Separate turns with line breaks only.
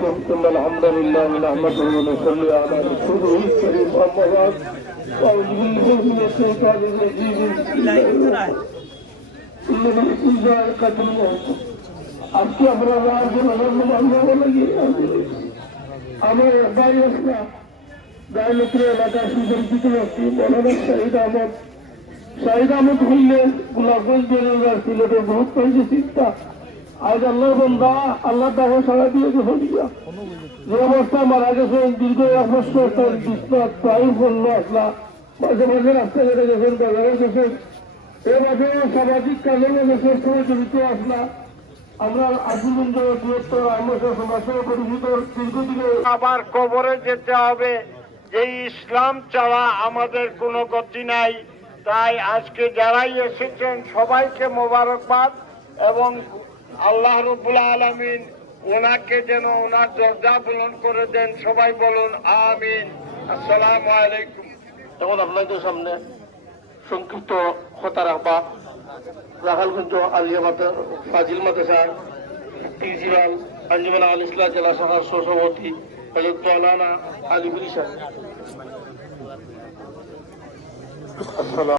ثم الحمد لله نحمده ونصلي على رسوله الكريم اما بعد اعوذ بالله من الشيطان الرجيم بسم الله الرحمن الرحيم ذائقة الموت আজকে আমরা রাজ্যের অনন্য বাংলা লাগি আমার ভাই আসলা গায়লত্র এলাকার সুপরিচিত ব্যক্তি মৌলানা শাহিদ আহমদ শাহিদ আহমদ হইলে গোলাপগঞ্জ জেলার সিলেটের বহুত পাইছে চিন্তা আজ আল্লাহ বন্ধা আল্লাহ তাকে সারা দিয়ে গেছে যে অবস্থায় মারা গেছেন দীর্ঘ এক বছর তার বিশ্বনাথ প্রায় বলল আসলা মাঝে মাঝে রাস্তাঘাটে গেছেন বাজারে গেছেন এ মাঝে সামাজিক মধ্যে শেষ করে জড়িত আসলা। আমরা আজিবন্দ বৃহত্তর আইনসা সমাজের পরিচিত দীর্ঘদিনের
আবার কবরে যেতে হবে। যে ইসলাম ছাড়া আমাদের কোনো গতি নাই। তাই আজকে যারাই এসেছেন, সবাইকে মোবারকবাদ এবং আল্লাহ রবুল আলমিন ওনাকে যেন ওনার দরজা পূরণ করে দেন সবাই বলুন আমিন। আসসালামু আলাইকুম।
এখন আপনাদের সামনে সংক্ষিপ্ত কথা রাখবা রাখালগঞ্জ আলিয়া ফাজিল মাদ্রাসার প্রিন্সিপাল আঞ্জুমান আল ইসলাম জেলা শাখার সভাপতি হজরত মৌলানা আলিবুল ইসা আসসালাম।